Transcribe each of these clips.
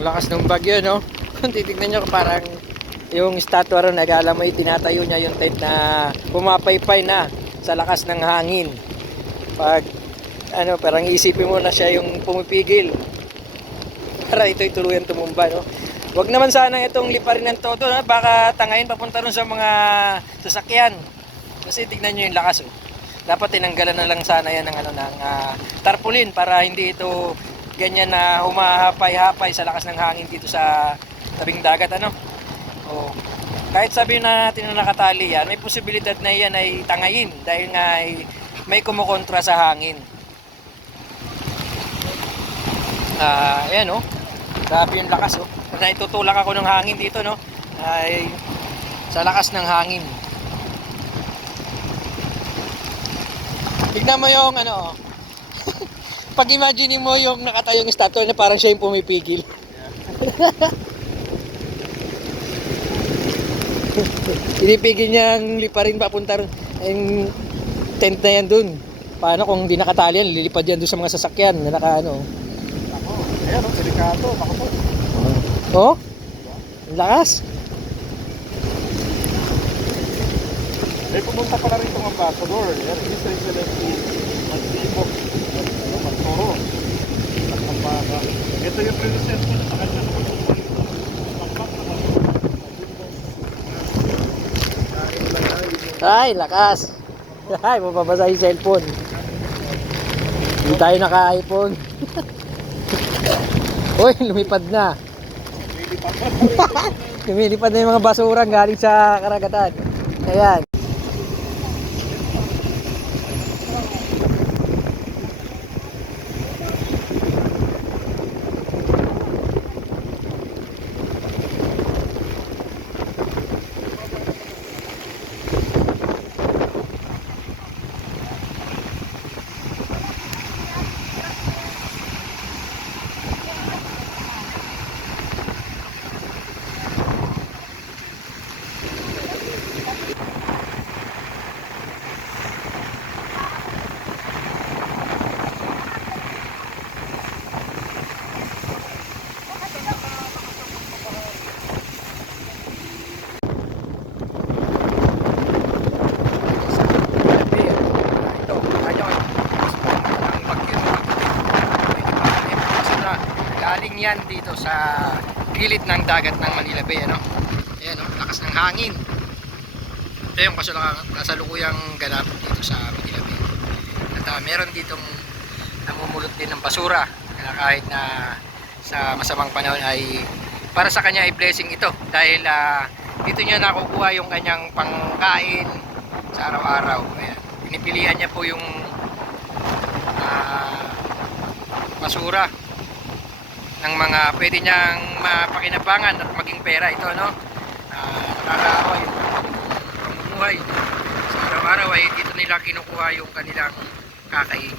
Ang lakas ng bagyo, no? Kung titignan nyo, parang yung estatwa ron, nag-alam mo, tinatayo niya yung tent na pumapaypay na sa lakas ng hangin. Pag, parang isipin mo na siya yung pumipigil para ito'y tuluyan tumumba, no? Huwag naman sana itong liparin ng todo, no? Baka tangayin papunta ron sa mga sasakyan. Kasi tignan nyo yung lakas, oh. Dapat tinanggalan na lang sana yan ng tarpaulin para hindi ito ganyan na humahapay-hapay sa lakas ng hangin dito sa tabing dagat, ano? Oh. Kahit sabihin na natin na nakatali yan, may posibilidad na yan ay tangayin dahil nga ay may kumukontra sa hangin. Ayan, oh. Grabe yung lakas, oh. Naitutulak ako ng hangin dito, no? Ay sa lakas ng hangin. Tignan mo yung oh. Pag-imagine mo yung nakatayong statue na parang siya yung pumipigil. Pinipigil niyang liparin papunta rin. Yung tent na yan dun. Paano kung di nakatali yan, lilipad yan dun sa mga sasakyan na naka-ano. Ako, ayan o, delikado, baka po. Oh? Ang lakas. May pumunta pala rin itong ambassador. Yan, His Excellency Magsimo. Magtoro. Ito yung pre-reserve ko sa kanya naman. Ay, lakas. Ay, mababasa yung cellphone. Hindi tayo naka-iPhone. Uy, lumipad na. Lumilipad na yung mga basurang galing sa karagatan. Ayan. Galing yan dito sa gilid ng dagat ng Manila Bay, ano? Ayan, oh, lakas ng hangin. Ito yung kasalukuyang ganap dito sa Manila Bay. At meron ditong namumulot din ng basura na kahit na sa masamang panahon ay para sa kanya ay blessing ito dahil dito niya nakukuha yung kanyang pangkain sa araw-araw. Ayan. Pinipilian niya po yung basura ng mga pwede niyang mapakinabangan at maging pera ito, no? Nakakaawa yung pamumuhay sa araw-araw ay dito nila kinukuha yung kanilang kakainin.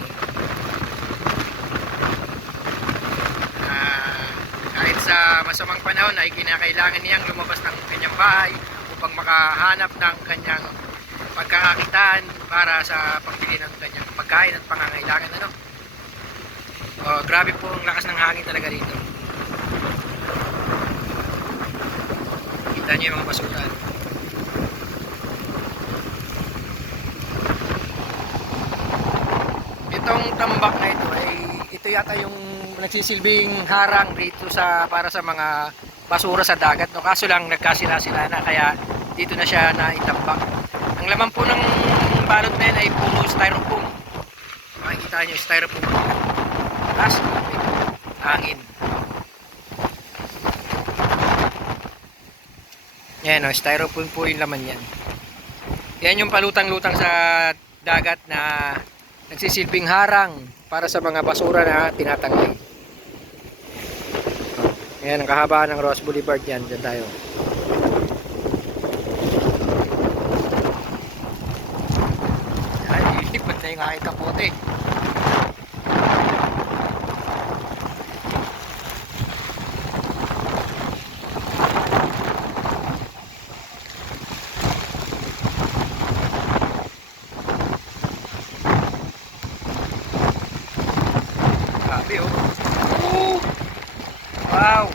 Kahit sa masamang panahon ay kinakailangan niyang lumabas ng kanyang bahay upang makahanap ng kanyang pagkakakitaan para sa pagbili ng kanyang pagkain at pangangailangan, ano? Grabe po ang lakas ng hangin talaga dito. Kita niyo yung mga basura. Itong tambak na ito ay ito yata yung nagsisilbing harang dito para sa mga basura sa dagat, no? Kaso lang nagkasila-sila na kaya dito na siya naitambak. Ang laman po ng balot na yan ay puro styrofoam. Makikita niyo styrofoam. Taas, hangin. Yan, oh, styrofoam po yung laman yan. Yan yung palutang-lutang sa dagat na nagsisilbing harang para sa mga basura na tinatangay. Yan ang kahabaan ng Ross Boulevard yan. Diyan tayo. Ay, lilipad na yung aking kapote. Grabe, oh. Wow!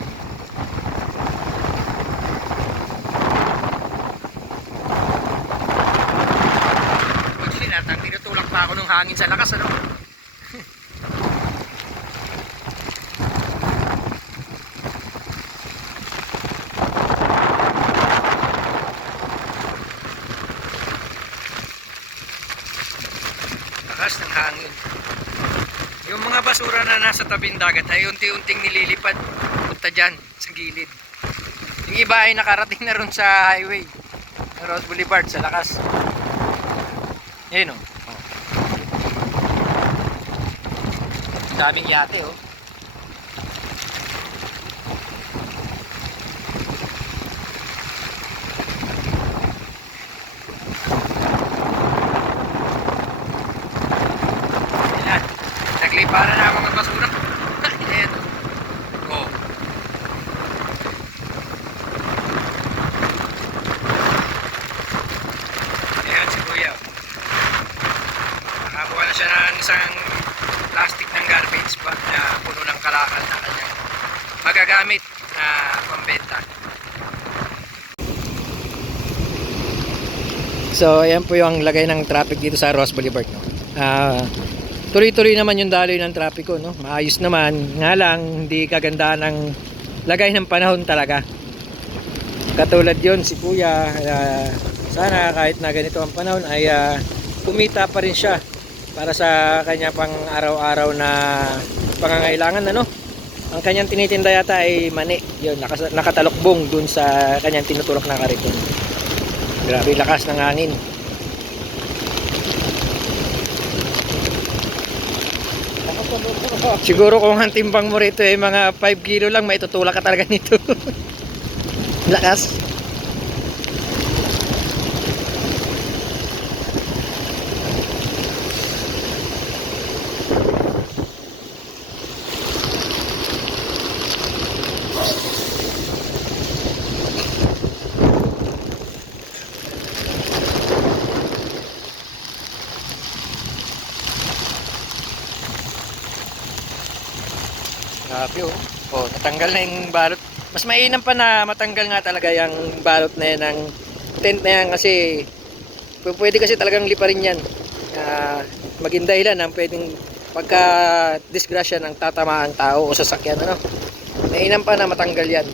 yung hangin sa lakas, ano? Lakas ng hangin. Yung mga basura na nasa tabing dagat ay unti-unting nililipad punta dyan sa gilid. Yung iba ay nakarating na ron sa highway, Road Boulevard, sa lakas. Ayun o. Daming yate oh. Ayan. Nagliparan na ang mga basura. Ayan oh. Oh. Ayan si Kuya. Nakakuha na siya ng isang plastic ng garbage bag na puno ng kalakal na kanyang magagamit na pambenta. So ayan po yung lagay ng traffic dito sa Ross Boulevard, no? Tuloy-tuloy naman yung daloy ng trapiko, no? Maayos naman, nga lang hindi kaganda ng lagay ng panahon talaga. Katulad yon si Kuya, sana kahit na ganito ang panahon ay kumita pa rin siya para sa kanya pang araw-araw na pangangailangan, ano? Ang kanyang tinitinda yata ay mani, yun, nakatalokbong dun sa kanyang tinutulok na kariton. Grabe lakas ng hangin. Siguro kung ang timbang mo rito ay mga 5 kilo lang, maitutulak ka talaga nito. Lakas. Grabe oh. Oh, natanggal na yung balot. Mas mainam pa na matanggal nga talaga yung balot na yan ng tent na yan kasi pwede kasi talagang liparin yan. Maging dahilan ng pwedeng pagka disgrasya ng tatamaan tao o sasakyan, ano. Mainam pa na matanggal yan.